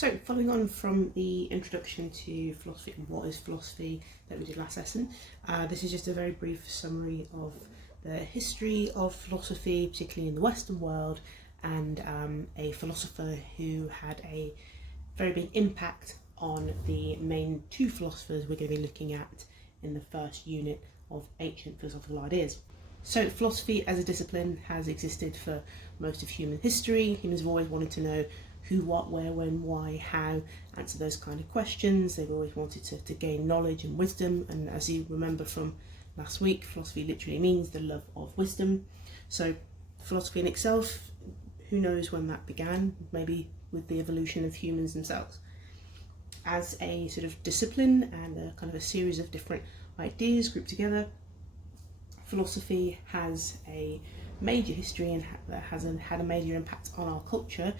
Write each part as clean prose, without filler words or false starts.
So, following on from the introduction to philosophy and what is philosophy that we did last lesson, this is just a very brief summary of the history of philosophy, particularly in the Western world, and a philosopher who had a very big impact on the main two philosophers we're going to be looking at in the first unit of ancient philosophical ideas. So, philosophy as a discipline has existed for most of human history. Humans have always wanted to know who, what, where, when, why, how, answer those kind of questions. They've always wanted to gain knowledge and wisdom, and as you remember from last week, philosophy literally means the love of wisdom. So philosophy in itself, who knows when that began, maybe with the evolution of humans themselves. As a sort of discipline and a kind of a series of different ideas grouped together, philosophy has a major history and has had a major impact on our culture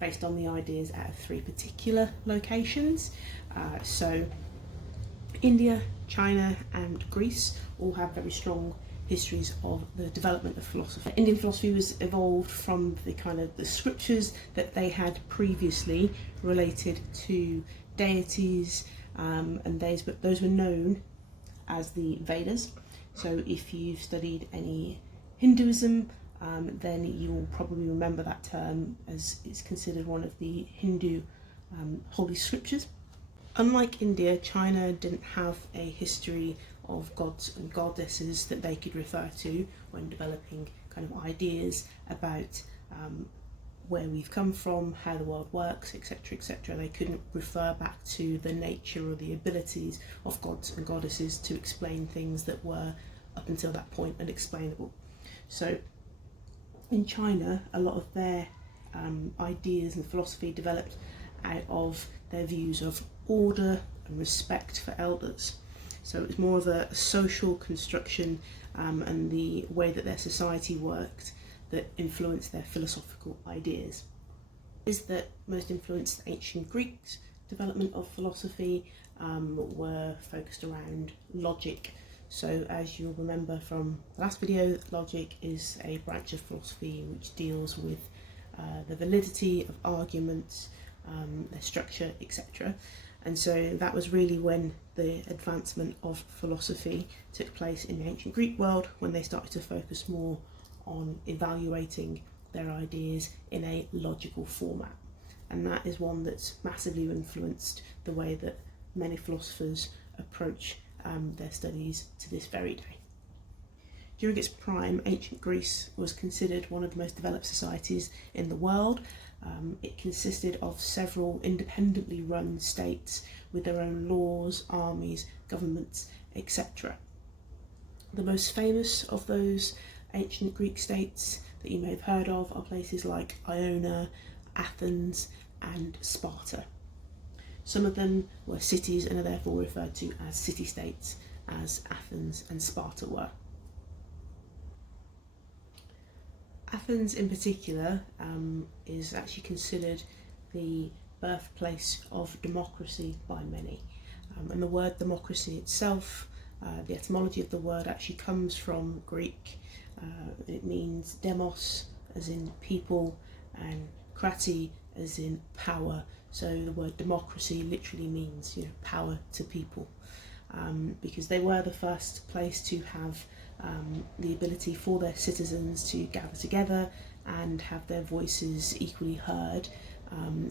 based on the ideas out of three particular locations. So India, China and Greece all have very strong histories of the development of philosophy. Indian philosophy was evolved from the scriptures that they had previously related to deities, and those were known as the Vedas. So if you've studied any Hinduism, then you'll probably remember that term, as it's considered one of the Hindu holy scriptures. Unlike India, China didn't have a history of gods and goddesses that they could refer to when developing kind of ideas about where we've come from, how the world works, etc., etc. They couldn't refer back to the nature or the abilities of gods and goddesses to explain things that were up until that point unexplainable. So in China, a lot of their ideas and philosophy developed out of their views of order and respect for elders. So it was more of a social construction and the way that their society worked that influenced their philosophical ideas. Is that most influenced ancient Greeks' development of philosophy were focused around logic. So as you'll remember from the last video, logic is a branch of philosophy which deals with the validity of arguments, their structure, etc. And so that was really when the advancement of philosophy took place in the ancient Greek world, when they started to focus more on evaluating their ideas in a logical format. And that is one that's massively influenced the way that many philosophers approach their studies to this very day. During its prime, ancient Greece was considered one of the most developed societies in the world. It consisted of several independently run states with their own laws, armies, governments, etc. The most famous of those ancient Greek states that you may have heard of are places like Iona, Athens and Sparta. Some of them were cities and are therefore referred to as city-states, as Athens and Sparta were. Athens in particular is actually considered the birthplace of democracy by many. And the word democracy itself, the etymology of the word actually comes from Greek. It means demos, as in people, and krati, as in power. So the word democracy literally means, power to people, because they were the first place to have the ability for their citizens to gather together and have their voices equally heard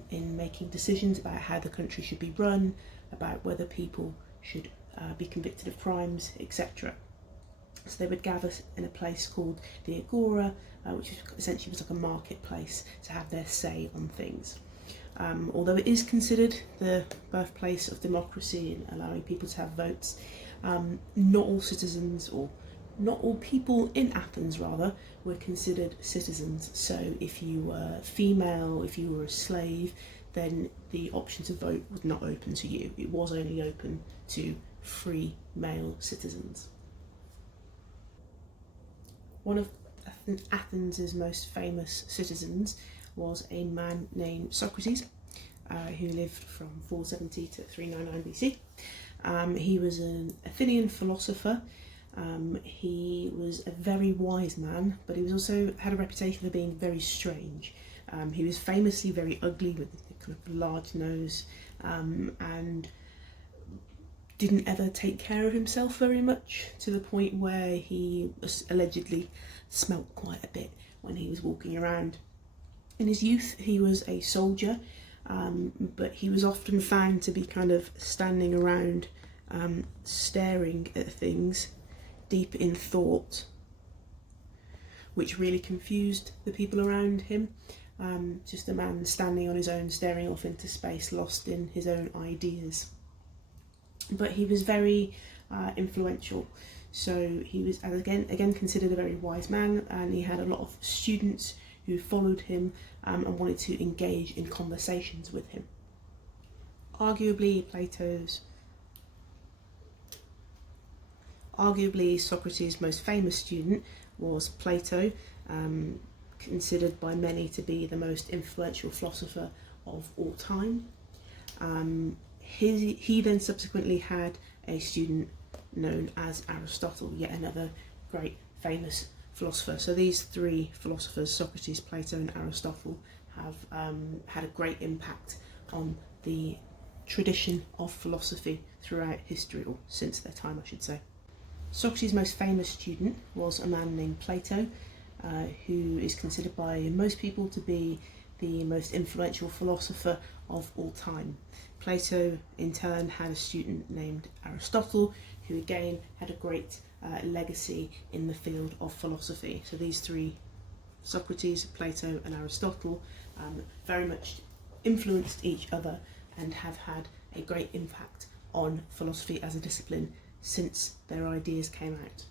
in making decisions about how the country should be run, about whether people should be convicted of crimes, etc. So they would gather in a place called the agora, which essentially was like a marketplace, to have their say on things. Although it is considered the birthplace of democracy and allowing people to have votes, not all citizens, or not all people in Athens rather, were considered citizens. So if you were female, if you were a slave, then the option to vote was not open to you. It was only open to free male citizens. One of Athens' most famous citizens was a man named Socrates, who lived from 470 to 399 BC. He was an Athenian philosopher. He was a very wise man, but he was also had a reputation for being very strange. He was famously very ugly, with kind of large nose, and didn't ever take care of himself very much, to the point where he allegedly smelt quite a bit when he was walking around. In his youth he was a soldier, but he was often found to be kind of standing around staring at things deep in thought, which really confused the people around him. Just a man standing on his own, staring off into space, lost in his own ideas. But he was very influential, so he was again considered a very wise man, and he had a lot of students who followed him and wanted to engage in conversations with him. Arguably Socrates' most famous student was Plato, considered by many to be the most influential philosopher of all time. He then subsequently had a student known as Aristotle, yet another great famous philosopher. So these three philosophers, Socrates, Plato and Aristotle, have had a great impact on the tradition of philosophy throughout history, or since their time I should say. Socrates' most famous student was a man named Plato, who is considered by most people to be the most influential philosopher of all time. Plato in turn had a student named Aristotle, who again had a great legacy in the field of philosophy. So these three, Socrates, Plato and Aristotle, very much influenced each other and have had a great impact on philosophy as a discipline since their ideas came out.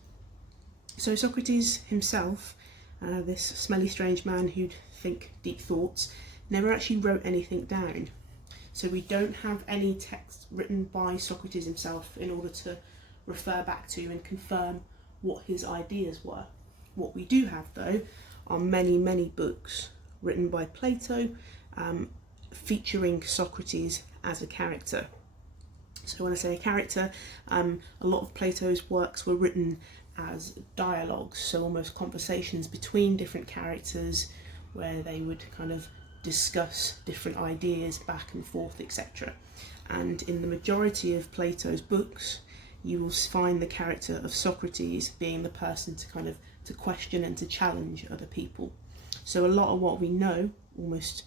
So Socrates himself, this smelly strange man who'd think deep thoughts, never actually wrote anything down. So we don't have any text written by Socrates himself in order to refer back to and confirm what his ideas were. What we do have though are many books written by Plato, featuring Socrates as a character. So when I say a character, a lot of Plato's works were written as dialogues, so almost conversations between different characters where they would kind of discuss different ideas back and forth, etc. And in the majority of Plato's books, you will find the character of Socrates being the person to question and to challenge other people. So a lot of what we know, almost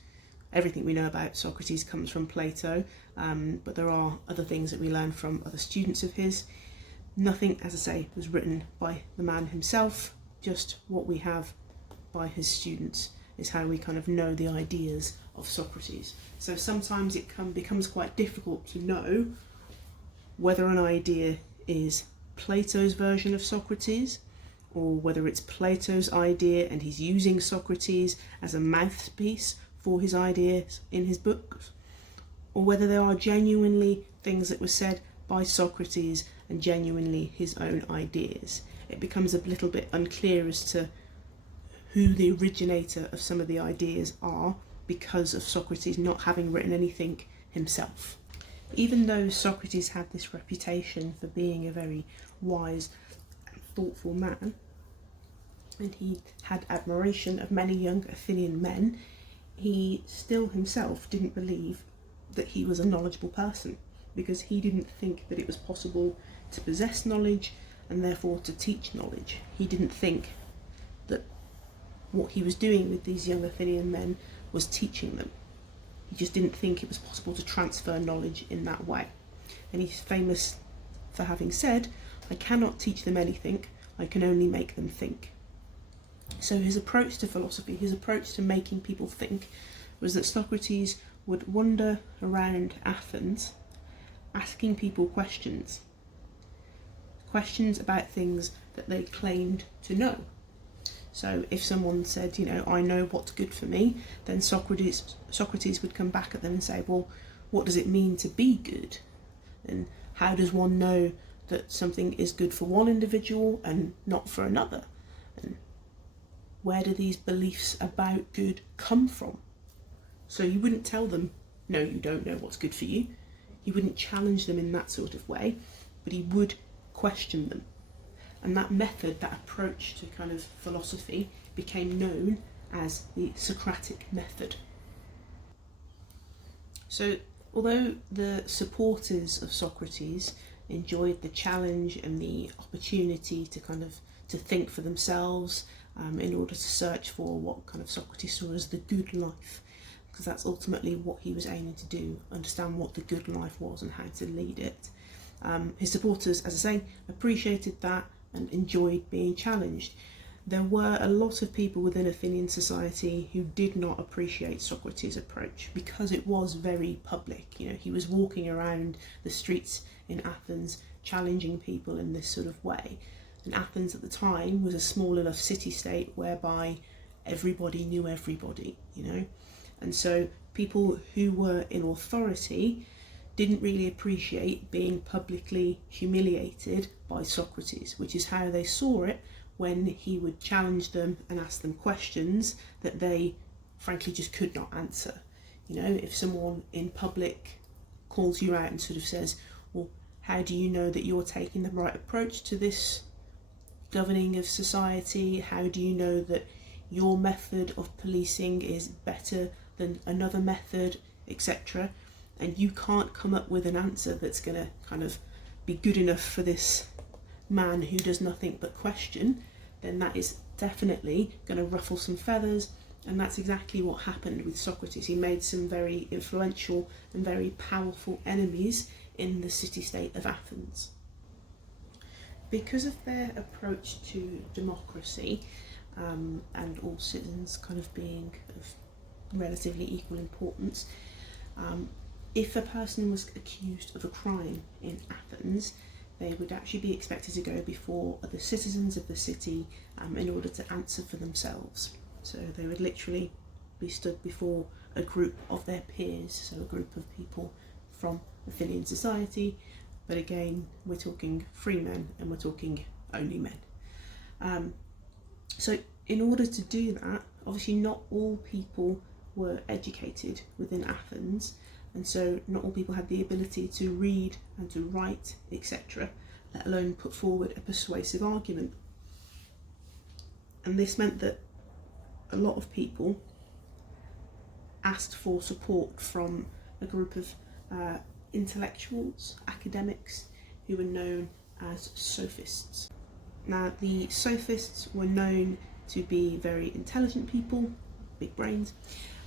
everything we know about Socrates, comes from Plato, but there are other things that we learn from other students of his. Nothing, as I say, was written by the man himself, just what we have by his students is how we kind of know the ideas of Socrates. So sometimes it becomes quite difficult to know whether an idea is Plato's version of Socrates, or whether it's Plato's idea and he's using Socrates as a mouthpiece for his ideas in his books, or whether there are genuinely things that were said by Socrates and genuinely his own ideas. It becomes a little bit unclear as to who the originator of some of the ideas are because of Socrates not having written anything himself. Even though Socrates had this reputation for being a very wise and thoughtful man, and he had admiration of many young Athenian men, he still himself didn't believe that he was a knowledgeable person, because he didn't think that it was possible to possess knowledge and therefore to teach knowledge. He didn't think that what he was doing with these young Athenian men was teaching them. He just didn't think it was possible to transfer knowledge in that way. And he's famous for having said, "I cannot teach them anything, I can only make them think." So his approach to philosophy, his approach to making people think, was that Socrates would wander around Athens asking people questions about things that they claimed to know. So if someone said, I know what's good for me, then Socrates would come back at them and say, well, what does it mean to be good? And how does one know that something is good for one individual and not for another? And where do these beliefs about good come from? So you wouldn't tell them, no, you don't know what's good for you. He wouldn't challenge them in that sort of way, but he would question them. And that method, that approach to kind of philosophy, became known as the Socratic method. So, although the supporters of Socrates enjoyed the challenge and the opportunity to to think for themselves in order to search for what kind of Socrates saw as the good life, because that's ultimately what he was aiming to do, understand what the good life was and how to lead it. His supporters, as I say, appreciated that and enjoyed being challenged. There were a lot of people within Athenian society who did not appreciate Socrates' approach because it was very public. He was walking around the streets in Athens challenging people in this sort of way. And Athens at the time was a small enough city-state whereby everybody knew everybody, And so people who were in authority didn't really appreciate being publicly humiliated by Socrates, which is how they saw it when he would challenge them and ask them questions that they frankly just could not answer. If someone in public calls you out and sort of says, well, how do you know that you're taking the right approach to this governing of society? How do you know that your method of policing is better than another method, etc.? And you can't come up with an answer that's going to be good enough for this man who does nothing but question, then that is definitely going to ruffle some feathers. And that's exactly what happened with Socrates. He made some very influential and very powerful enemies in the city-state of Athens. Because of their approach to democracy and all citizens being of relatively equal importance, if a person was accused of a crime in Athens, they would actually be expected to go before other citizens of the city in order to answer for themselves. So they would literally be stood before a group of their peers, so a group of people from Athenian society. But again, we're talking free men and we're talking only men. So in order to do that, obviously not all people were educated within Athens, and so not all people had the ability to read and to write, etc., let alone put forward a persuasive argument. And this meant that a lot of people asked for support from a group of intellectuals, academics, who were known as sophists. Now, the sophists were known to be very intelligent people, big brains,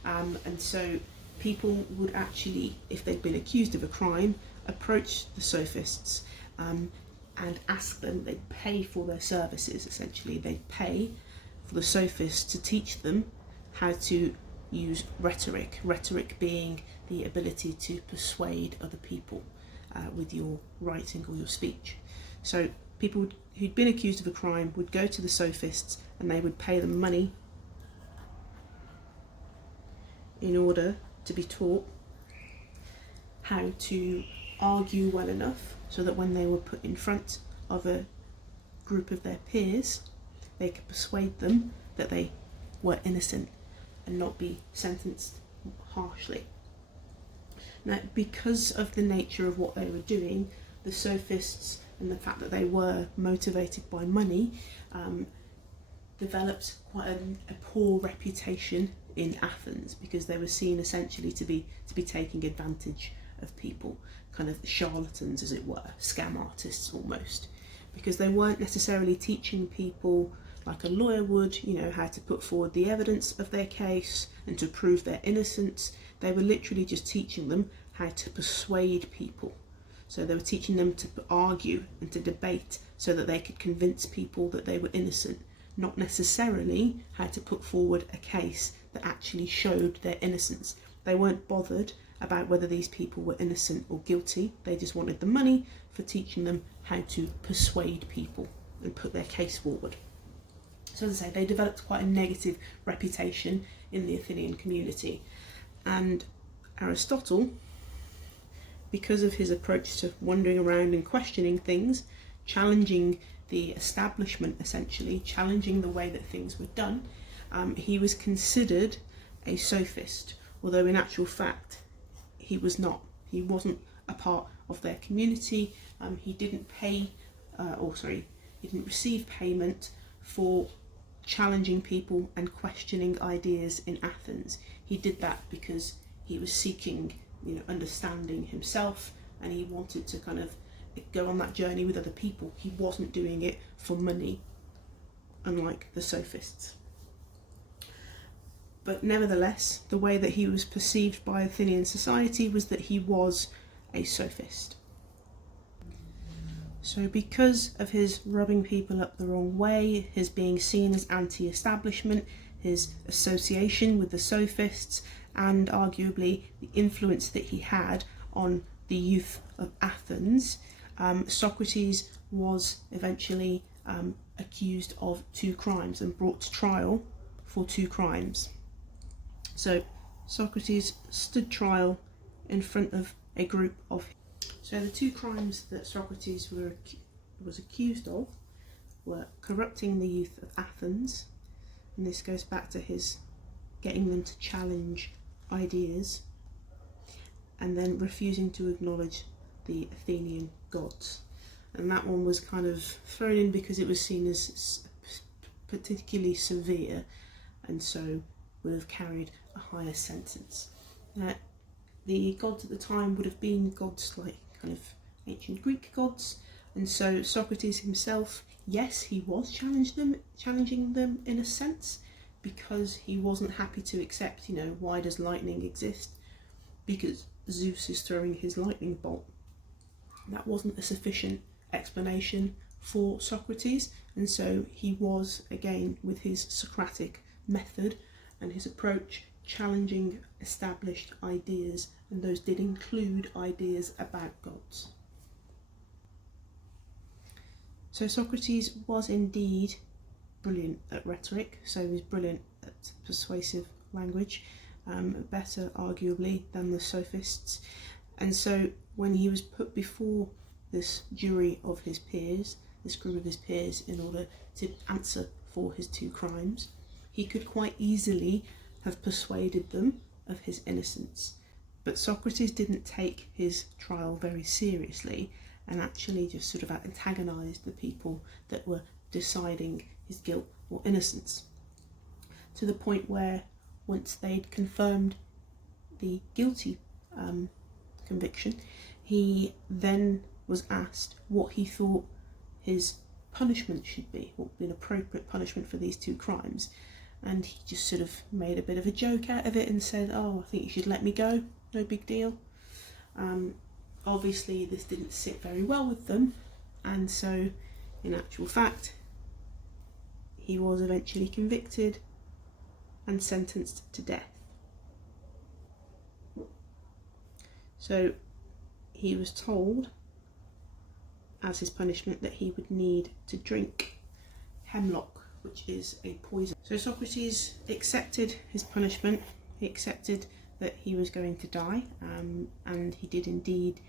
and so people would actually, if they'd been accused of a crime, approach the sophists and ask them. They'd pay for their services, essentially. They'd pay for the sophists to teach them how to use rhetoric being the ability to persuade other people with your writing or your speech. So people who'd been accused of a crime would go to the sophists and they would pay them money in order to be taught how to argue well enough so that when they were put in front of a group of their peers, they could persuade them that they were innocent and not be sentenced harshly. Now, because of the nature of what they were doing, the sophists and the fact that they were motivated by money developed quite a poor reputation in Athens, because they were seen essentially to be taking advantage of people, kind of charlatans as it were, scam artists almost, because they weren't necessarily teaching people like a lawyer would, how to put forward the evidence of their case and to prove their innocence. They were literally just teaching them how to persuade people. So they were teaching them to argue and to debate so that they could convince people that they were innocent, not necessarily how to put forward a case that actually showed their innocence. They weren't bothered about whether these people were innocent or guilty. They just wanted the money for teaching them how to persuade people and put their case forward. So as I say, they developed quite a negative reputation in the Athenian community. And Aristotle, because of his approach to wandering around and questioning things, challenging the establishment, essentially, challenging the way that things were done, he was considered a sophist, although in actual fact he was not. He wasn't a part of their community. He didn't receive payment for challenging people and questioning ideas in Athens. He did that because he was seeking understanding himself, and he wanted to kind of go on that journey with other people. He wasn't doing it for money, unlike the sophists. But nevertheless, the way that he was perceived by Athenian society was that he was a sophist. So because of his rubbing people up the wrong way, his being seen as anti-establishment, his association with the sophists, and arguably the influence that he had on the youth of Athens, Socrates was eventually accused of 2 crimes and brought to trial for 2 crimes. So Socrates stood trial in front of a group of... So the 2 crimes that Socrates was accused of were corrupting the youth of Athens, and this goes back to his getting them to challenge ideas, and then refusing to acknowledge the Athenian gods. And that one was kind of thrown in because it was seen as particularly severe, and so would have carried a higher sentence. The gods at the time would have been gods like kind of ancient Greek gods, and so Socrates himself, yes, he was challenging them in a sense, because he wasn't happy to accept, why does lightning exist? Because Zeus is throwing his lightning bolt. That wasn't a sufficient explanation for Socrates, and so he was, again, with his Socratic method and his approach, challenging established ideas, and those did include ideas about gods. So Socrates was indeed brilliant at rhetoric, so he was brilliant at persuasive language, better arguably than the sophists. And so when he was put before this jury of his peers, this group of his peers, in order to answer for his 2 crimes, he could quite easily have persuaded them of his innocence. But Socrates didn't take his trial very seriously, and actually just sort of antagonised the people that were deciding his guilt or innocence, to the point where once they'd confirmed the guilty conviction, he then was asked what he thought his punishment should be, what would be an appropriate punishment for these 2 crimes, and he just sort of made a bit of a joke out of it and said, I think you should let me go, no big deal. Obviously this didn't sit very well with them, and so in actual fact he was eventually convicted and sentenced to death. So he was told as his punishment that he would need to drink hemlock, which is a poison. So Socrates accepted his punishment. He accepted that he was going to die, and he did indeed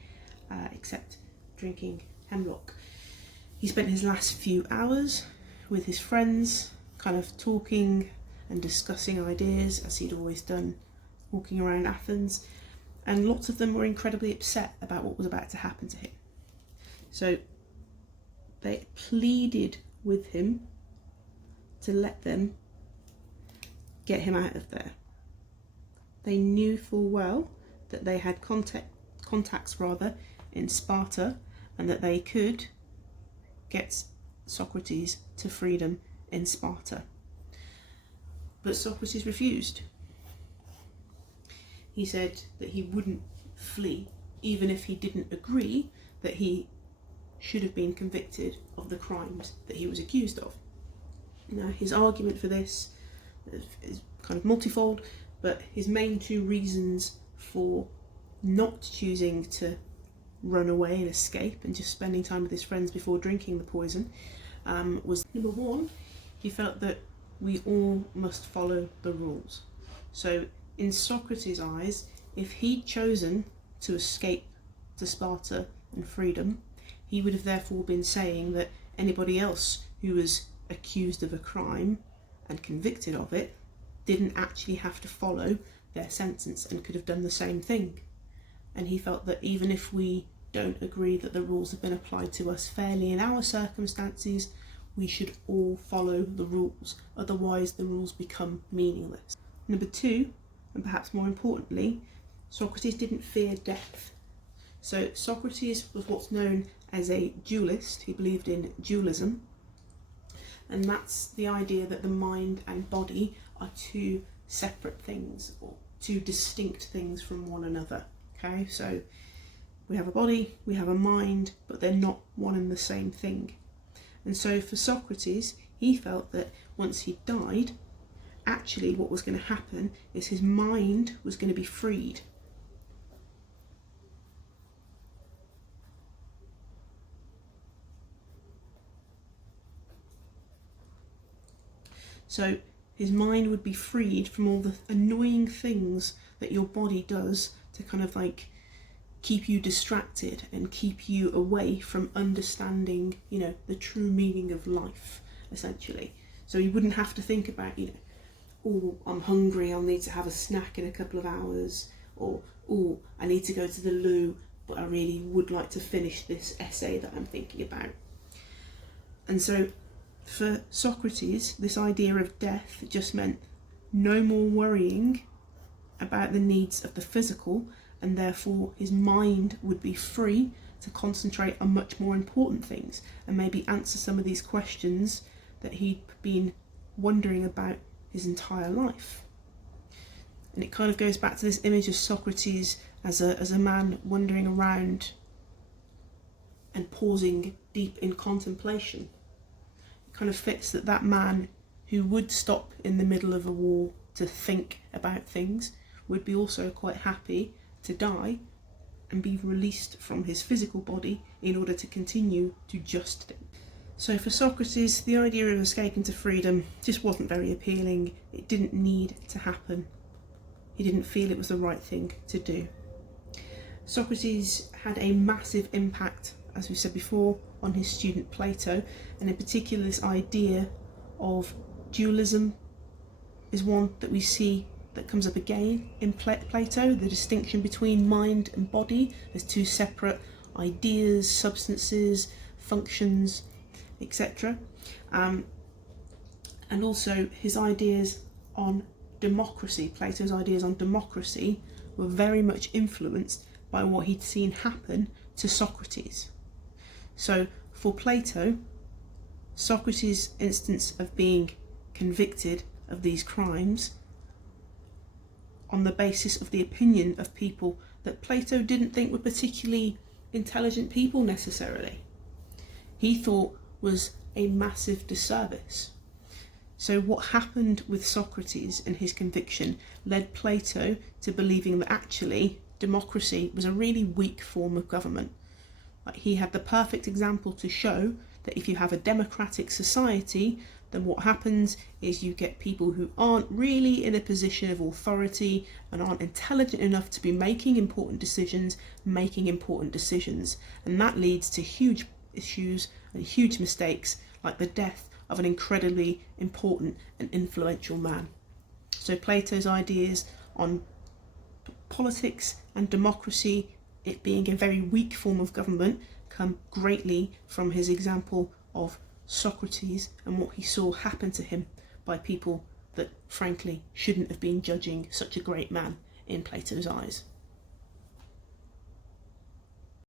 accept drinking hemlock. He spent his last few hours with his friends, kind of talking and discussing ideas, as he'd always done, walking around Athens, and lots of them were incredibly upset about what was about to happen to him. So they pleaded with him to let them get him out of there. They knew full well that they had contacts in Sparta, and that they could get Socrates to freedom in Sparta. But Socrates refused. He said that he wouldn't flee, even if he didn't agree that he should have been convicted of the crimes that he was accused of. Now, his argument for this is kind of multifold, but his main 2 reasons for not choosing to run away and escape and just spending time with his friends before drinking the poison was, number 1, he felt that we all must follow the rules. So in Socrates' eyes, if he'd chosen to escape to Sparta and freedom, he would have therefore been saying that anybody else who was accused of a crime and convicted of it didn't actually have to follow their sentence and could have done the same thing. And he felt that even if we don't agree that the rules have been applied to us fairly in our circumstances, we should all follow the rules, otherwise the rules become meaningless. Number 2, and perhaps more importantly, Socrates didn't fear death. So Socrates was what's known as a dualist. He believed in dualism, and that's the idea that the mind and body are two separate things, or two distinct things from one another. Okay, so we have a body, we have a mind, but they're not one and the same thing. And so for Socrates, he felt that once he died, actually what was going to happen is his mind was going to be freed. So his mind would be freed from all the annoying things that your body does to kind of like keep you distracted and keep you away from understanding, the true meaning of life, essentially. So you wouldn't have to think about, oh, I'm hungry, I'll need to have a snack in a couple of hours, or, oh, I need to go to the loo, but I really would like to finish this essay that I'm thinking about. And so for Socrates, this idea of death just meant no more worrying about the needs of the physical, and therefore his mind would be free to concentrate on much more important things and maybe answer some of these questions that he'd been wondering about his entire life. And it kind of goes back to this image of Socrates as a man wandering around and pausing deep in contemplation. It kind of fits that man who would stop in the middle of a war to think about things would be also quite happy to die and be released from his physical body in order to continue to just think. So for Socrates, the idea of escaping to freedom just wasn't very appealing. It didn't need to happen. He didn't feel it was the right thing to do. Socrates had a massive impact, as we said before, on his student Plato, and in particular this idea of dualism is one that we see that comes up again in Plato, the distinction between mind and body as two separate ideas, substances, functions, etc. And also his ideas on democracy. Plato's ideas on democracy were very much influenced by what he'd seen happen to Socrates. So for Plato, Socrates' instance of being convicted of these crimes on the basis of the opinion of people that Plato didn't think were particularly intelligent people necessarily, he thought was a massive disservice. So what happened with Socrates and his conviction led Plato to believing that actually democracy was a really weak form of government. Like, he had the perfect example to show that if you have a democratic society, then what happens is you get people who aren't really in a position of authority and aren't intelligent enough to be making important decisions. And that leads to huge issues and huge mistakes, like the death of an incredibly important and influential man. So Plato's ideas on politics and democracy, it being a very weak form of government, come greatly from his example of Socrates and what he saw happen to him by people that frankly shouldn't have been judging such a great man in Plato's eyes.